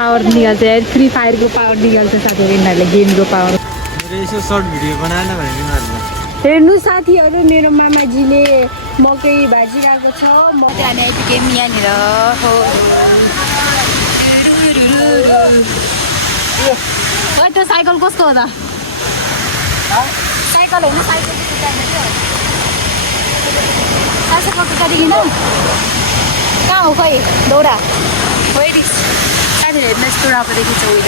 Power निकाल्छ यार, free फायरको power निकाल्छ साथीहरू यिनीहरूले, गेमको पावर। यसो सर्ट भिडियो बनाएन भने तिमीहरूले हेर्नु साथीहरू, मेरो मामाजीले मकै भाजिरहेको छ। म हामी आइपुग्यौँ यहाँनिर। हो त्यो साइकल कसको हो त? साइकल होइन, साइकल किन कहाँ हो खै दौडा होइरिस साथीहरू हेर्नु यस्तो राम्रो देखिन्छ। उयो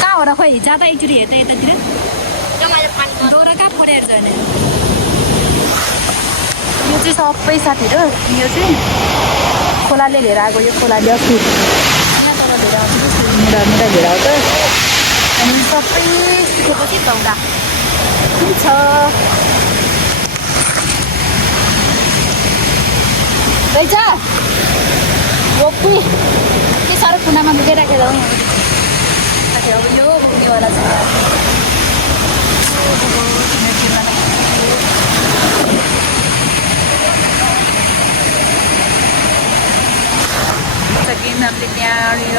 कहाँ हो र खोइ जाँदा एकचोटि हेर्दा यतातिर दौरा कहाँ परेर जाने। यो चाहिँ सबै साथीहरू, यो चाहिँ खोलाले लिएर आएको। यो खोलाले अस्ति लिएर आउँछ, मुढा लिएर आउँछ। अनि सबै सुकेपछि दौरा छ। रहेछ रोप्पी के साह्रो कुनामा लुकेराखेर हो साथीहरू। अब यो पुग्नेवाला छ। सकिन हामीले त्यहाँनिर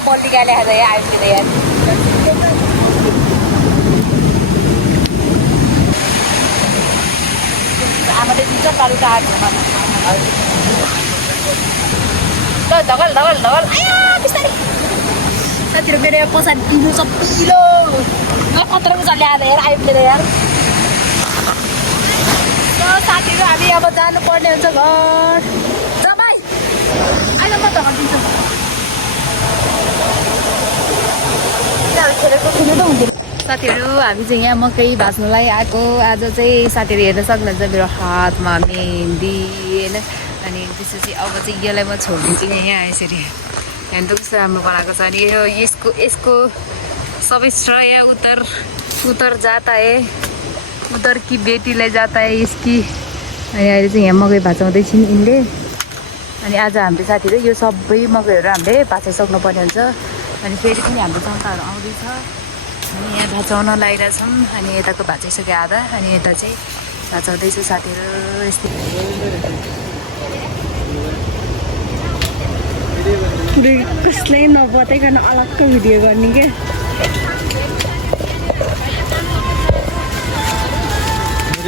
बल्ली गाले आज यहाँ आइपुग्यो यार। आमाले दिन्छ पालु त आएको ल धगल धगल धगल आयो बिस्तारै। साथीहरू मेरो यहाँ पछाडि पिलो छ, पिलो खतराको चल्यो आज यार आइपुगेर यार। साथीहरू हामी अब जानुपर्ने हुन्छ घर। जमाई अहिले म धगल दिन्छु। साथीहरू हामी चाहिँ यहाँ मकै भाँच्नुलाई आएको। आज चाहिँ साथीहरू हेर्न सक्नुहुन्छ मेरो हातमा मेहन्दी होइन। अनि त्यसपछि अब चाहिँ यसलाई म छोडिदिन्छु यहाँ यसरी। हेर्नु कस्तो राम्रो बनाएको छ। अनि यो यसको सबै श्रेय उतर जाता है, उधर की बेटीलाई जाता है यसकी। अनि अहिले चाहिँ यहाँ मकै भाँचाउँदैछौँ यिनले। अनि आज हामीले साथीहरू यो सबै मकैहरू हामीले भाँचाइसक्नु पर्ने हुन्छ। अनि फेरि पनि हाम्रो जनताहरू आउँदैछ। अनि यहाँ भाँचाउन लागिरहेछौँ। अनि यताको भाँचाइसक्यो आधा, अनि यता चाहिँ भाँचाउँदैछु साथीहरू। यस्तै कसलाई नबताइकन अलग्गै भिडियो गर्ने क्या।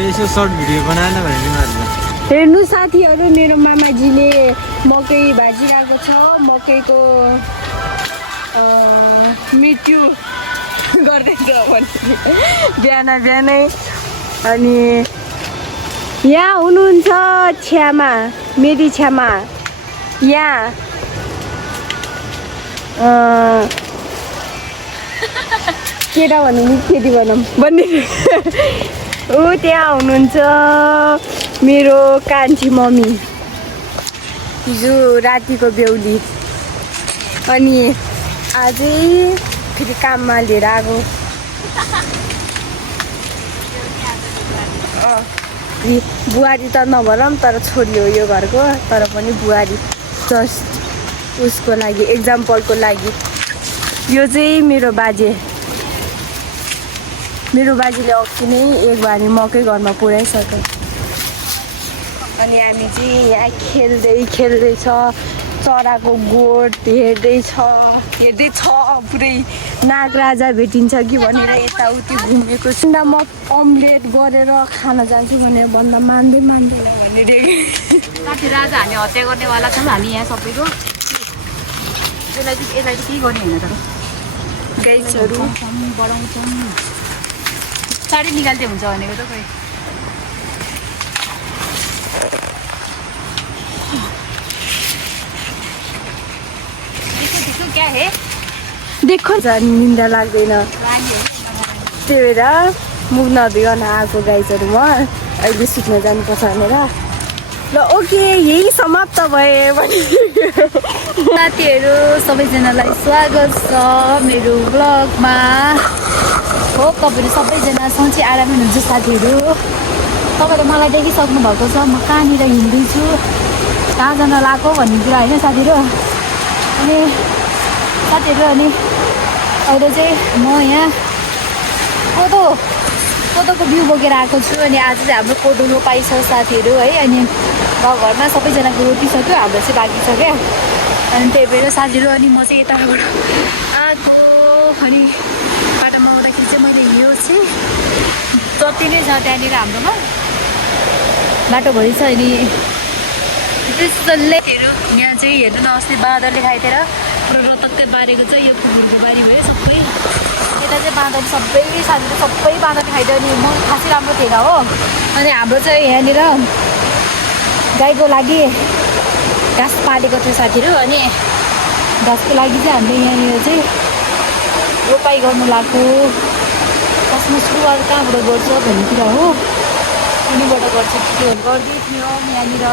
यसो सर्ट भिडियो बनाएन भने तिमीहरूले हेर्नु साथीहरू, मेरो मामाजीले मकै भाजिरहेको छ। मकैको मृत्यु गर्दैछ बिहानै। अनि यहाँ हुनुहुन्छ छ्यामा, मेरी छ्यामा यहाँ केटा भनौँ कि केटी भनौँ भन्ने ऊ त्यहाँ हुनुहुन्छ मेरो कान्छी मम्मी, हिजो रातिको बेहुली। अनि आजै फेरि काममा लिएर आएको। बुहारी त नभनौँ तर छोरी हो यो घरको, तर पनि बुहारी जस्ट उसको लागि, एक्जाम्पलको लागि। यो चाहिँ मेरो बाजेले अघि नै एक बारी मकै घरमा पुऱ्याइसक्यो। अनि हामी चाहिँ यहाँ खेल्दैछ। चराको गोठ हेर्दैछ पुरै। नागराजा भेटिन्छ कि भनेर यताउति घुमेको छु। म अम्लेट गरेर खान जान्छु भनेर भन्दा मान्दै भनेर साथीहरू आज हामी हत्या गर्नेवाला छौँ। हामी यहाँ सबैको यसलाई चाहिँ के गर्ने होइन तर गाइसहरू बढाउँछौँ। साडी निकाल्दै हुन्छ भनेको त खोइ। क्या हे देखो झन् निन्दा लाग्दैन, त्यही भएर मुख नधुइकन आएको गाइजहरू। म अहिले सुत्न जानुपर्छ भनेर। ल ओके, यही समाप्त भए भने साथीहरू सबैजनालाई स्वागत छ मेरो ब्लगमा। होप तपाईँहरू सबैजना सन्चै आरामै हुनुहुन्छ साथीहरू। तपाईँले मलाई देखिसक्नु भएको छ म कहाँनिर हिँड्दैछु, कहाँ जान लगाएको भन्ने कुरा होइन साथीहरू। अनि साथीहरू अनि अहिले चाहिँ म यहाँ कोदोको बिउ बोकेर आएको छु। अनि आज चाहिँ हाम्रो कोदो रोपाइ छ साथीहरू है। अनि घरमा सबैजनाको रोपिसक्यो, हाम्रो चाहिँ बाँकी छ क्या। अनि त्यही भएर साथीहरू अनि म चाहिँ यताबाट आएको। अनि बाटोमा आउँदाखेरि चाहिँ मैले यो चाहिँ जति नै छ त्यहाँनिर हाम्रोमा बाटोभरि छ। अनि त्यसले यहाँ चाहिँ हेर्नु न, अस्ति बाँदरले खाइदिएर पुरा रतक्कै बारेको छ। यो फुलको बारी भयो सबै, यता चाहिँ बाँदर सबै साथीहरू सबै बाँदरले खाइदियो। अनि म खासै राम्रो थिएन हो। अनि हाम्रो चाहिँ यहाँनिर गाईको लागि घाँस पालेको थियो साथीहरू। अनि घाँसको लागि चाहिँ हामीले यहाँनिर चाहिँ रोपाइ गर्नु लाग्यो। फर्स्टमा सुरुवात कहाँबाट गर्छ भन्ने कुरा हो, उनीबाट गर्छ त्योहरू गर्दै थियौँ यहाँनिर।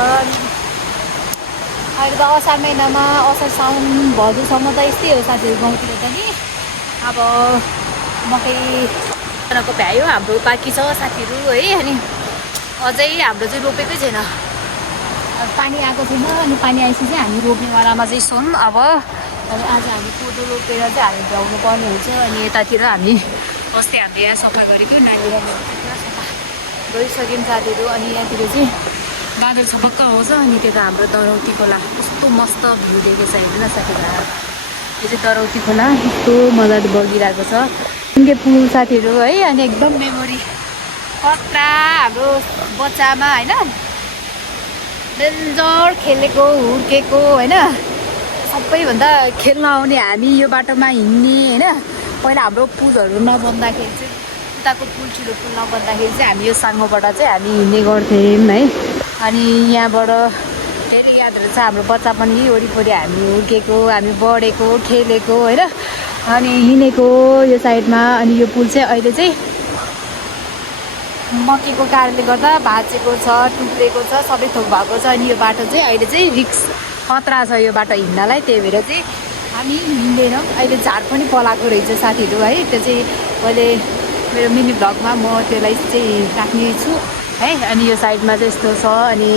अहिले त असार महिनामा असार साउन भदौसम्म त यस्तै हो साथीहरू गाउँतिर त नि। अब मकैको भ्यायो हाम्रो बाँकी छ साथीहरू है। अनि अझै हाम्रो चाहिँ रोपेकै छैन, पानी आएको छैन। अनि पानी आएपछि चाहिँ हामी रोप्नेवालामा चाहिँ छौँ अब। अनि आज हामी कोदो रोपेर चाहिँ हामी भ्याउनु पर्ने हुन्छ। अनि यतातिर हामी अस्ति हामीले यहाँ सफा गरेको नानीले पुरा सफा गरिसक्यौँ साथीहरू। अनि यहाँतिर चाहिँ बादल छपक्क आउँछ। अनि त्यो त हाम्रो दरौती खोला कस्तो मस्त भ्यू देखेको छ हेर्नु न साथीहरू। यो चाहिँ दरौती खोला कस्तो मजाले बगिरहेको छ, सुनके पुल साथीहरू है। अनि एकदम मेमोरी कट्टा हाम्रो बच्चामा होइन, डेन्जर खेलेको हुर्केको होइन। सबैभन्दा खेल्न आउने हामी, यो बाटोमा हिँड्ने होइन। पहिला हाम्रो पुलहरू नबन्दाखेरि चाहिँ, उताको पुल ठुलो पुल नबन्दाखेरि चाहिँ हामी यो साङ्गोबाट चाहिँ हामी हिँड्ने गर्थ्यौँ है। अनि यहाँबाट धेरै यादहरू छ हाम्रो बच्चा पनि वरिपरि हामी हुर्केको, हामी बढेको, खेलेको होइन। अनि हिँडेको यो साइडमा। अनि यो पुल चाहिँ अहिले चाहिँ मकैको कारणले गर्दा भाँचेको छ, टुक्रेको छ, सबै थोक भएको छ। अनि यो बाटो चाहिँ अहिले चाहिँ रिक्स खतरा छ यो बाटो हिँड्नलाई, त्यही भएर चाहिँ हामी हिँड्दैनौँ। अहिले झार पनि पलाएको रहेछ साथीहरू है। त्यो चाहिँ मैले मेरो मिनी भ्लगमा म त्यसलाई चाहिँ राख्ने छु है। अनि यो साइडमा चाहिँ यस्तो छ। अनि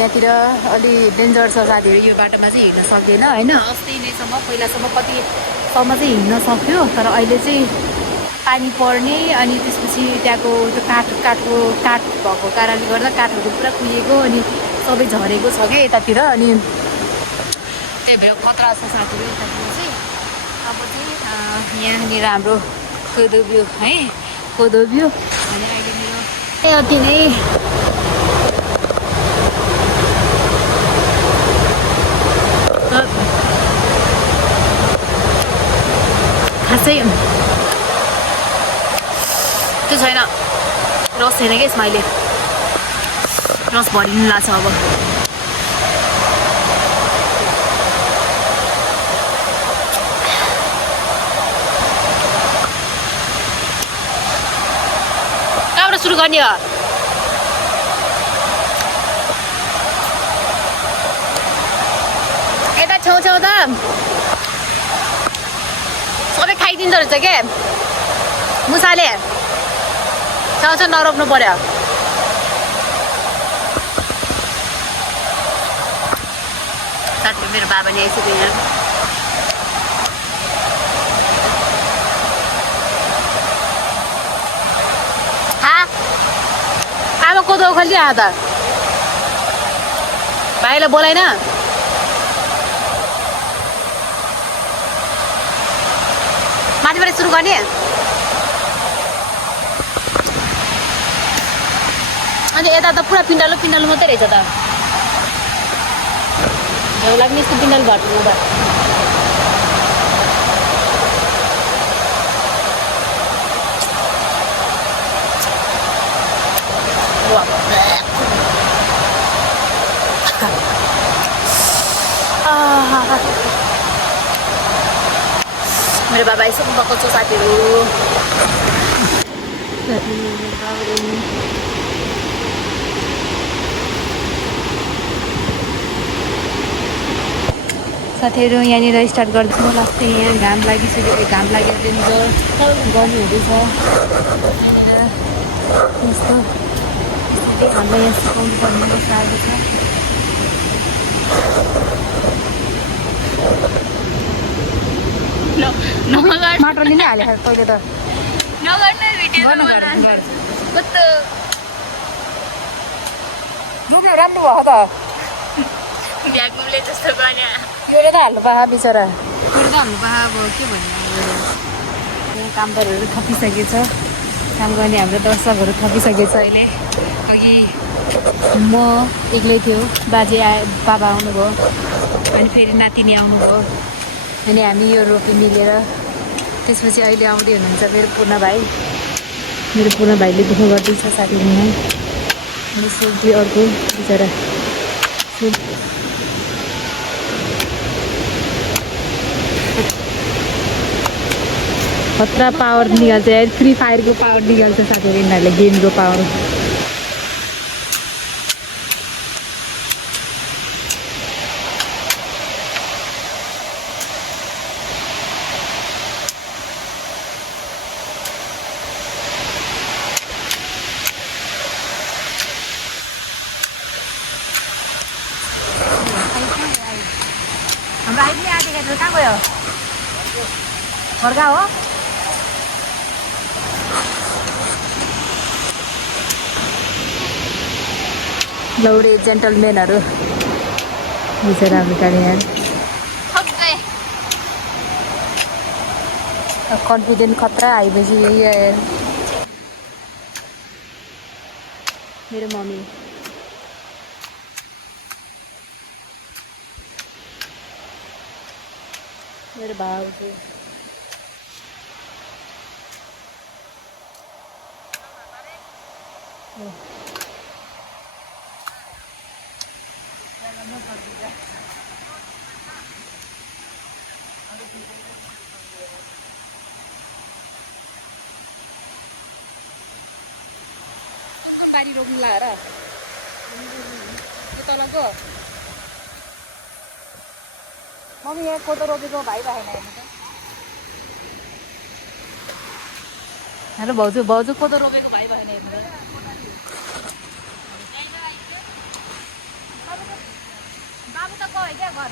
यहाँतिर अलि डेन्जर छ साथीहरू, यो बाटोमा चाहिँ हिँड्न सक्दैन होइन। अस्ति नैसम्म पहिलासम्म कतिसम्म चाहिँ हिँड्न सक्यो, तर अहिले चाहिँ पानी पर्ने अनि त्यसपछि त्यहाँको त्यो काठ भएको कारणले गर्दा काठहरू पुरा कुहिएको अनि सबै झरेको छ क्या यतातिर। अनि त्यही भएर खतरा छ साथीहरू यतातिर चाहिँ। अब चाहिँ यहाँनिर हाम्रो कोदो बिउ है, कोदो बिउ। अनि अहिले मेरो यति नै खासै त्यो छैन, रस छैन क्या यसमा, अहिले रस भरिनु लाग्छ अब। कहाँबाट सुरु गर्ने हो? यता छेउछेउ त सबै खाइदिन्छ रहेछ क्या मुसाले, छेउछेउ नरोक्नु पर्यो। साथी मेरो बाबा नि आइसक्यो यहाँ। आमा कोदो खोल्यो आधा त भाइलाई बोलाइन। माथिबाट सुरु गर्ने। अनि यता त पुरा पिण्डालु मात्रै रहेछ त, झ्याउ लाग्ने यस्तो पिण्डालु भट्नु त। मेरो बाबा यसो भएको छ साथीहरू। साथीहरू यहाँनिर स्टार्ट गर्दैछु। लास्ट यहाँ घाम लागिसक्यो, घाम लागेर डेन्जर गर्मी हुँदैछ यहाँनिर। यस्तो दादाहरूले हामीलाई यहाँ सिकाउनु पर्ने अवस्था आएको छ। माटो लिनै हाल्यो पहिले त डुब्यो राम्रो भयो त एउटा त हाल्नु पायो बिचरा एउटा त हाल्नु पायो अब के भन्नु कामदारहरू थपिसकेछ काम गर्ने हाम्रो दर्शकहरू थपिसकेछ अहिले अघि म एक्लै थियो बाजे बाबा आउनुभयो अनि फेरि नातिनी आउनुभयो अनि हामी यो रोपी मिलेर त्यसपछि अहिले आउँदै हुनुहुन्छ मेरो पूर्ण भाइले दुःख गर्दैछ साथीहरूलाई अनि सोल्टी अर्को बिचरा खतरा पावर निकाल्छ यार फ्री फायरको पावर निकाल्छ साथीहरू यिनीहरूले गेमको पावर हाम्रो आइपुग्यो आँटेको कहाँ गयो फर्का हो लौडे जेन्टलमेनहरू बिचरा भिखारी यहाँ कन्फिडेन्ट खतरा आएपछि मेरो मम्मी मेरो भाउ चाहिँ बारी रोक्नु लगाएर त्यो तलको मम्मी यहाँ कोदो रोपेको भाइ भएन हेर्नु त हेलो भाउजू कोदो रोपेको भाइ भएन हेर्नु त बाबु त गयो क्या घर